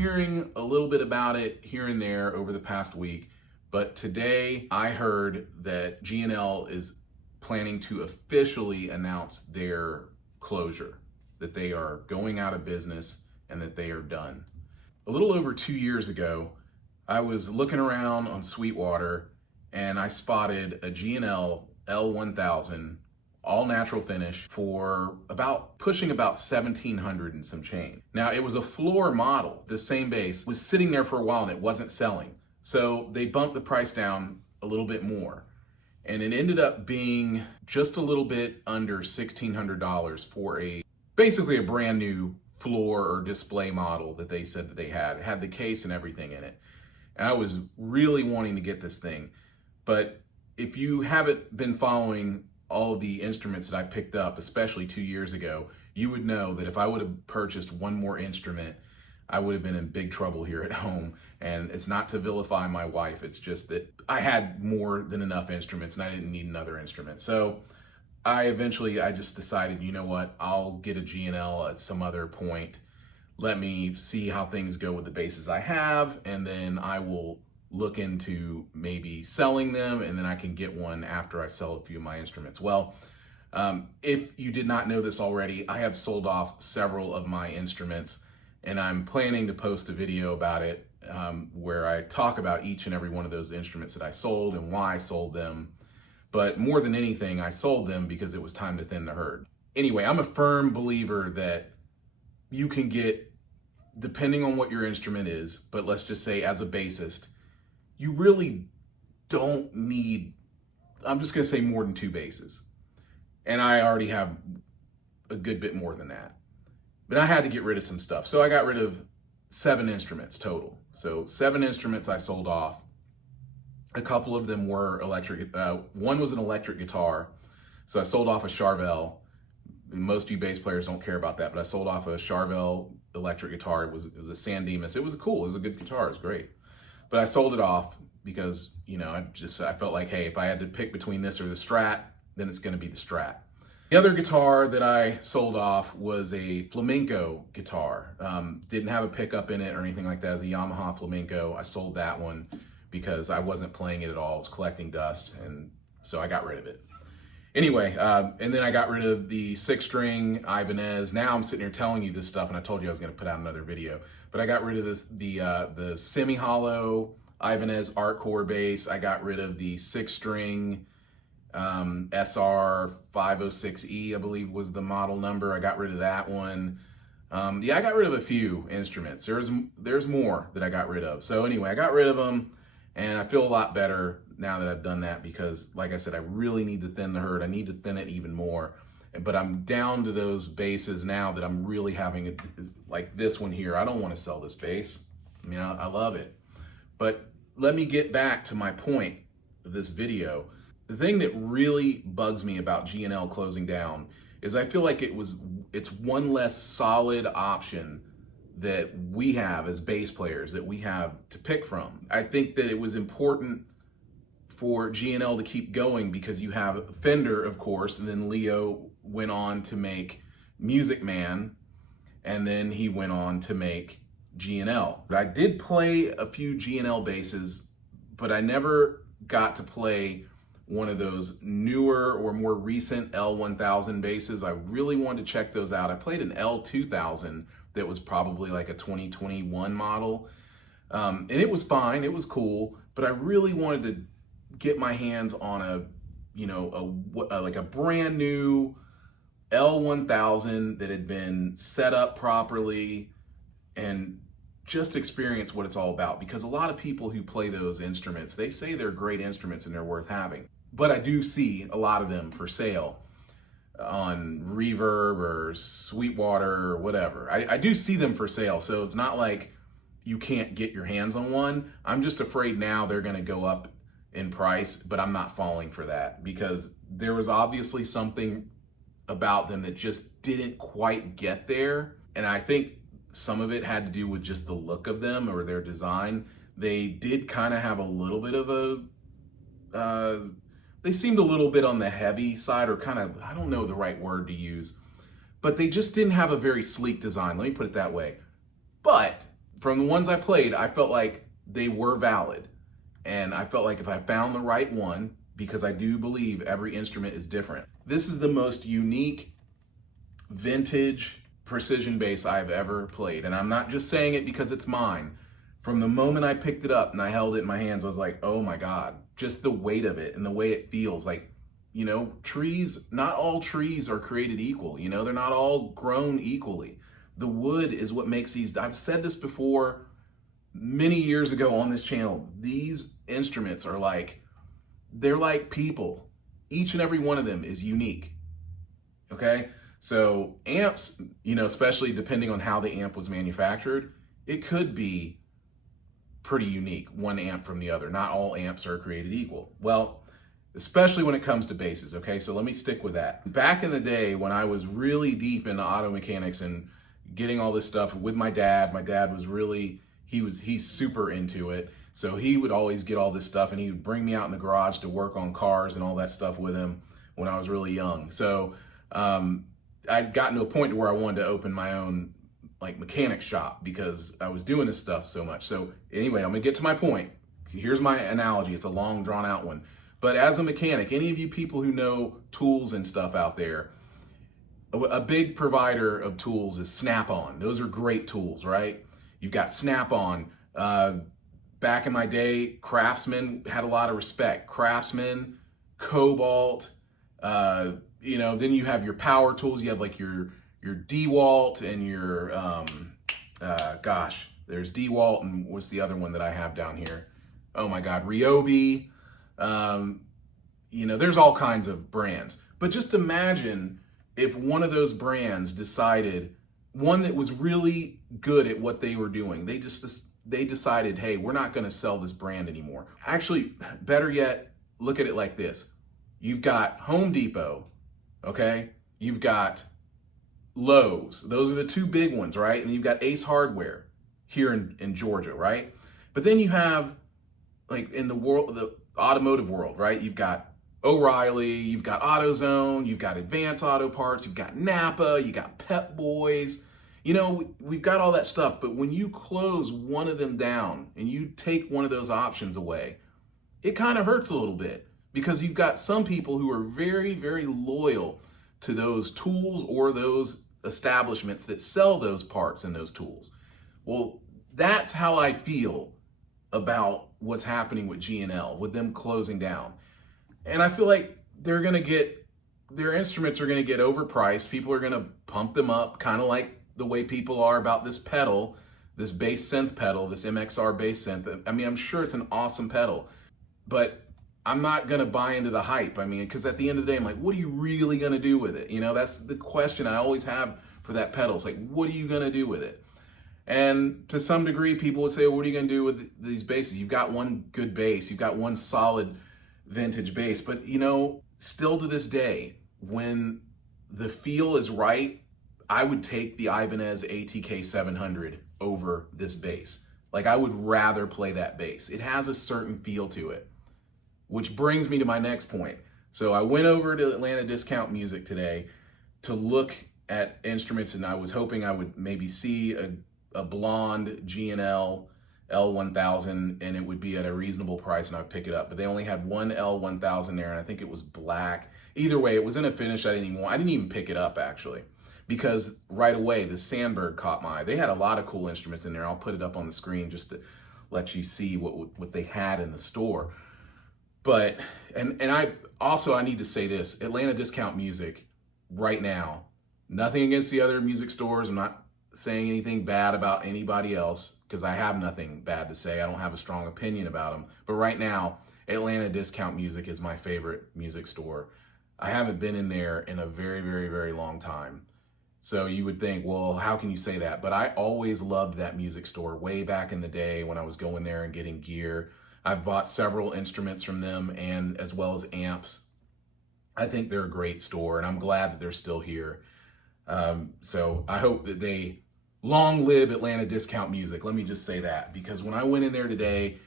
hearing a little bit about it here and there over the past week, but today I heard that G&L is planning to officially announce their closure, that they are going out of business and that they are done. A little over 2 years ago, I was looking around on Sweetwater and I spotted a G&L L1000 all natural finish for pushing about 1,700 and some change. Now it was a floor model. The same bass was sitting there for a while and it wasn't selling. So they bumped the price down a little bit more. And it ended up being just a little bit under $1,600 for basically a brand new floor or display model that they said that they had. It had the case and everything in it. And I was really wanting to get this thing. But if you haven't been following all of the instruments that I picked up, especially 2 years ago, you would know that if I would have purchased one more instrument, I would have been in big trouble here at home. And it's not to vilify my wife, it's just that I had more than enough instruments and I didn't need another instrument. So I just decided, you know what, I'll get a G&L at some other point. Let me see how things go with the basses I have, and then I will look into maybe selling them, and then I can get one after I sell a few of my instruments. Well, if you did not know this already, I have sold off several of my instruments, and I'm planning to post a video about it where I talk about each and every one of those instruments that I sold and why I sold them. But more than anything, I sold them because it was time to thin the herd. Anyway, I'm a firm believer that you can get, depending on what your instrument is, but let's just say as a bassist, you really don't need, I'm just gonna say, more than 2 basses. And I already have a good bit more than that. But I had to get rid of some stuff. So I got rid of 7 instruments total. So 7 instruments I sold off. A couple of them were electric. One was an electric guitar. So I sold off a Charvel. Most of you bass players don't care about that, but I sold off a Charvel electric guitar. It was a San Dimas. It was cool. It was a good guitar. It was great. But I sold it off because, you know, I felt like, hey, if I had to pick between this or the Strat, then it's going to be the Strat. The other guitar that I sold off was a flamenco guitar. Didn't have a pickup in it or anything like that. It was a Yamaha flamenco. I sold that one because I wasn't playing it at all. It was collecting dust, and so I got rid of it. Anyway, and then I got rid of the 6-string Ibanez. Now I'm sitting here telling you this stuff, and I told you I was going to put out another video. But I got rid of the semi-hollow Ibanez Art Core bass. I got rid of the 6-string SR 506E, I believe was the model number. I got rid of that one. Yeah, I got rid of a few instruments. There's more that I got rid of. So anyway, I got rid of them, and I feel a lot better now that I've done that because, like I said, I really need to thin the herd. I need to thin it even more. But I'm down to those basses now that I'm really having, like this one here. I don't want to sell this bass. I mean, I love it. But let me get back to my point of this video. The thing that really bugs me about G&L closing down is I feel like it's one less solid option that we have as bass players that we have to pick from. I think that it was important for G&L to keep going because you have Fender, of course, and then Leo went on to make Music Man, and then he went on to make G&L. I did play a few G&L basses, but I never got to play one of those newer or more recent L1000 basses. I really wanted to check those out. I played an L2000 that was probably like a 2021 model, and it was fine, it was cool, but I really wanted to get my hands on like a brand new L1000 that had been set up properly and just experience what it's all about. Because a lot of people who play those instruments, they say they're great instruments and they're worth having. But I do see a lot of them for sale on Reverb or Sweetwater or whatever. I do see them for sale, so it's not like you can't get your hands on one. I'm just afraid now they're gonna go up in price, but I'm not falling for that because there was obviously something about them that just didn't quite get there. And I think some of it had to do with just the look of them or their design. They did kind of have a little bit of they seemed a little bit on the heavy side, or kind of, I don't know the right word to use, but they just didn't have a very sleek design. Let me put it that way. But from the ones I played, I felt like they were valid. And I felt like if I found the right one, because I do believe every instrument is different. This is the most unique vintage precision bass I've ever played. And I'm not just saying it because it's mine. From the moment I picked it up and I held it in my hands, I was like, oh my God, just the weight of it and the way it feels. Like, you know, trees, not all trees are created equal. You know, they're not all grown equally. The wood is what makes these, I've said this before many years ago on this channel. These instruments are like, they're like people. Each and every one of them is unique. Okay? So amps, you know, especially depending on how the amp was manufactured, it could be pretty unique, one amp from the other. Not all amps are created equal. Well, especially when it comes to basses, okay? So let me stick with that. Back in the day when I was really deep into auto mechanics and getting all this stuff with my dad was really, he's super into it. So he would always get all this stuff and he would bring me out in the garage to work on cars and all that stuff with him when I was really young. So I'd gotten to a point where I wanted to open my own like mechanic shop because I was doing this stuff so much. So anyway, I'm gonna get to my point. Here's my analogy. It's a long drawn out one. But as a mechanic, any of you people who know tools and stuff out there, a big provider of tools is Snap-on. Those are great tools, right? You've got Snap-on. Back in my day, Craftsman had a lot of respect. Craftsman, Cobalt, you know, then you have your power tools. You have like your DeWalt and your, there's DeWalt and what's the other one that I have down here? Oh my God, Ryobi. You know, there's all kinds of brands. But just imagine if one of those brands decided, one that was really good at what they were doing, they decided, hey, we're not going to sell this brand anymore. Actually, better yet, look at it like this. You've got Home Depot, okay? You've got Lowe's. Those are the two big ones, right? And you've got Ace Hardware here in Georgia, right? But then you have, like in the world, the automotive world, right? You've got O'Reilly, you've got AutoZone, you've got Advance Auto Parts, you've got Napa, you got Pep Boys. You know, we've got all that stuff, but when you close one of them down and you take one of those options away, it kind of hurts a little bit because you've got some people who are very, very loyal to those tools or those establishments that sell those parts and those tools. Well, that's how I feel about what's happening with G&L, with them closing down. And I feel like their instruments are gonna get overpriced. People are gonna pump them up, kind of like the way people are about this pedal, this bass synth pedal, this MXR bass synth. I mean, I'm sure it's an awesome pedal, but I'm not gonna buy into the hype. I mean, because at the end of the day, I'm like, what are you really gonna do with it? You know, that's the question I always have for that pedal. It's like, what are you gonna do with it? And to some degree, people would say, well, what are you gonna do with these basses? You've got one good bass, you've got one solid vintage bass, but you know, still to this day, when the feel is right, I would take the Ibanez ATK 700 over this bass. Like I would rather play that bass. It has a certain feel to it, which brings me to my next point. So I went over to Atlanta Discount Music today to look at instruments, and I was hoping I would maybe see a blonde G&L L1000 and it would be at a reasonable price and I'd pick it up. But they only had one L1000 there and I think it was black. Either way, it was in a finish I didn't even pick it up actually, because right away the Sandberg caught my eye. They had a lot of cool instruments in there. I'll put it up on the screen just to let you see what they had in the store. But, and I need to say this, Atlanta Discount Music right now, nothing against the other music stores. I'm not saying anything bad about anybody else because I have nothing bad to say. I don't have a strong opinion about them. But right now, Atlanta Discount Music is my favorite music store. I haven't been in there in a very, very, very long time. So you would think, well, how can you say that? But I always loved that music store way back in the day when I was going there and getting gear. I've bought several instruments from them and as well as amps. I think they're a great store and I'm glad that they're still here. So I hope that they long live Atlanta Discount Music. Let me just say that, because when I went in there today,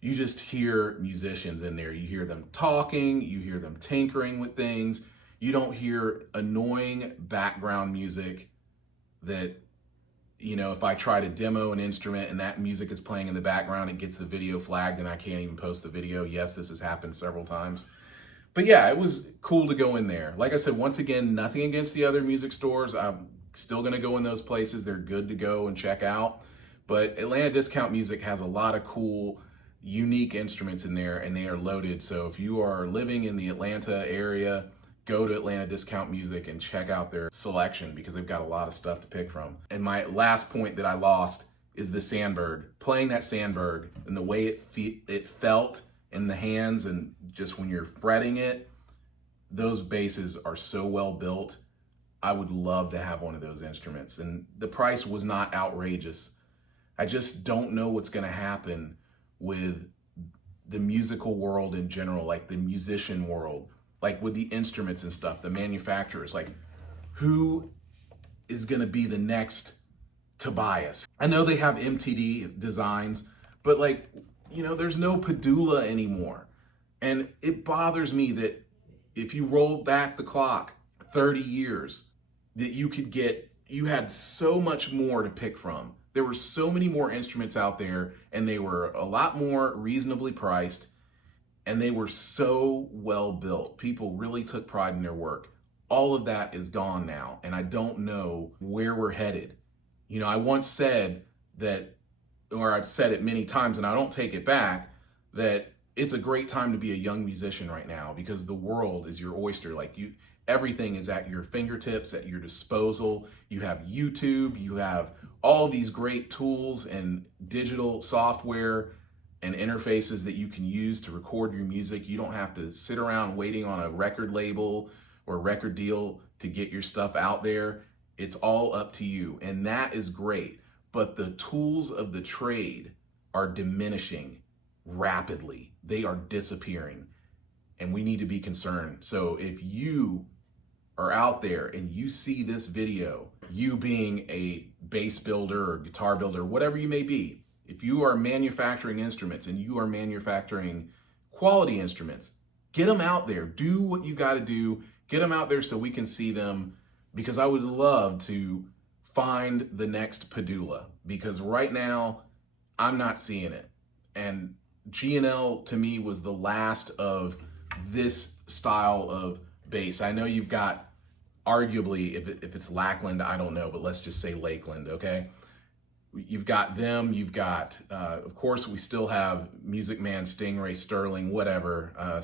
you just hear musicians in there. You hear them talking, you hear them tinkering with things. You don't hear annoying background music that, you know, if I try to demo an instrument and that music is playing in the background, it gets the video flagged and I can't even post the video. Yes, this has happened several times. But yeah, it was cool to go in there. Like I said, once again, nothing against the other music stores. I'm still going to go in those places. They're good to go and check out. But Atlanta Discount Music has a lot of cool, unique instruments in there, and they are loaded. So if you are living in the Atlanta area, go to Atlanta Discount Music and check out their selection, because they've got a lot of stuff to pick from. And my last point that I lost is the Sandberg. Playing that Sandberg and the way it felt in the hands, and just when you're fretting it, those basses are so well built. I would love to have one of those instruments. And the price was not outrageous. I just don't know what's going to happen with the musical world in general, like the musician world, like with the instruments and stuff, the manufacturers, like who is going to be the next Tobias? I know they have MTD designs, but like, you know, there's no Padula anymore. And it bothers me that if you roll back the clock 30 years, that you had so much more to pick from. There were so many more instruments out there, and they were a lot more reasonably priced, and they were so well built. People really took pride in their work. All of that is gone now, and I don't know where we're headed. You know, I once said that, or I've said it many times, and I don't take it back, that it's a great time to be a young musician right now, because the world is your oyster. Like, everything is at your fingertips, at your disposal. You have YouTube, you have all these great tools and digital software and interfaces that you can use to record your music. You don't have to sit around waiting on a record label or record deal to get your stuff out there. It's all up to you, and that is great. But the tools of the trade are diminishing rapidly. They are disappearing, and we need to be concerned. So if you are out there and you see this video, you being a bass builder or guitar builder, whatever you may be, if you are manufacturing instruments and you are manufacturing quality instruments, get them out there. Do what you got to do. Get them out there so we can see them, because I would love to find the next Padula, because right now I'm not seeing it. And G&L to me was the last of this style of bass. I know you've got, arguably, if it's Lackland, I don't know, but let's just say Lakeland, okay? You've got them, you've got, of course, we still have Music Man, Stingray, Sterling, whatever,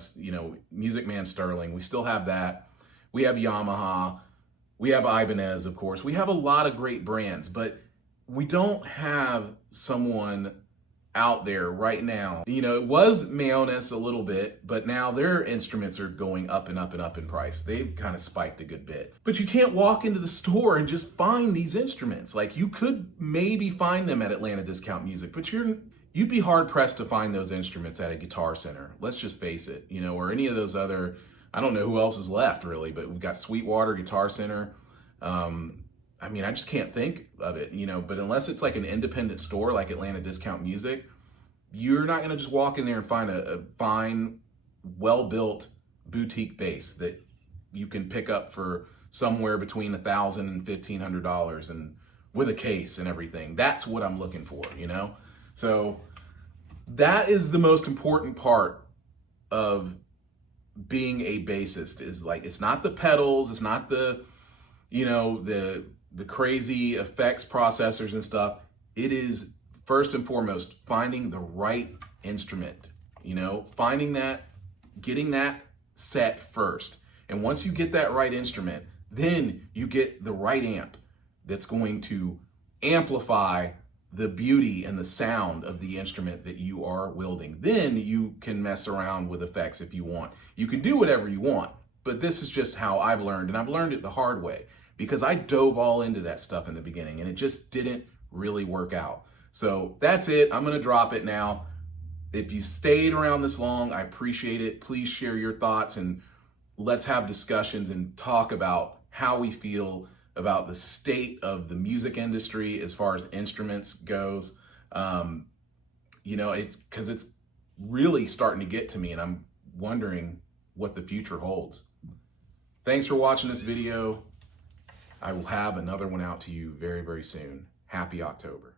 Music Man, Sterling, we still have that. We have Yamaha, we have Ibanez, of course. We have a lot of great brands, but we don't have someone out there right now. You know, it was Mayones a little bit, but now their instruments are going up and up and up in price. They've kind of spiked a good bit. But you can't walk into the store and just find these instruments. Like, you could maybe find them at Atlanta Discount Music, but you'd be hard pressed to find those instruments at a Guitar Center. Let's just face it, you know, or any of those other, I don't know who else is left really, but we've got Sweetwater, Guitar Center. I mean, I just can't think of it, you know, but unless it's like an independent store like Atlanta Discount Music, you're not going to just walk in there and find a fine, well-built boutique bass that you can pick up for somewhere between $1,000 and $1,500 and with a case and everything. That's what I'm looking for, you know? So that is the most important part of being a bassist, is like, it's not the pedals, it's not the, you know, the crazy effects processors and stuff. It is first and foremost finding the right instrument, you know, finding that, getting that set first. And once you get that right instrument, then you get the right amp that's going to amplify the beauty and the sound of the instrument that you are wielding. Then you can mess around with effects if you want. You can do whatever you want, but this is just how I've learned, and I've learned it the hard way, because I dove all into that stuff in the beginning and it just didn't really work out. So that's it. I'm going to drop it now. If you stayed around this long, I appreciate it. Please share your thoughts and let's have discussions and talk about how we feel about the state of the music industry as far as instruments goes. You know, it's because it's really starting to get to me and I'm wondering what the future holds. Thanks for watching this video. I will have another one out to you very, very soon. Happy October.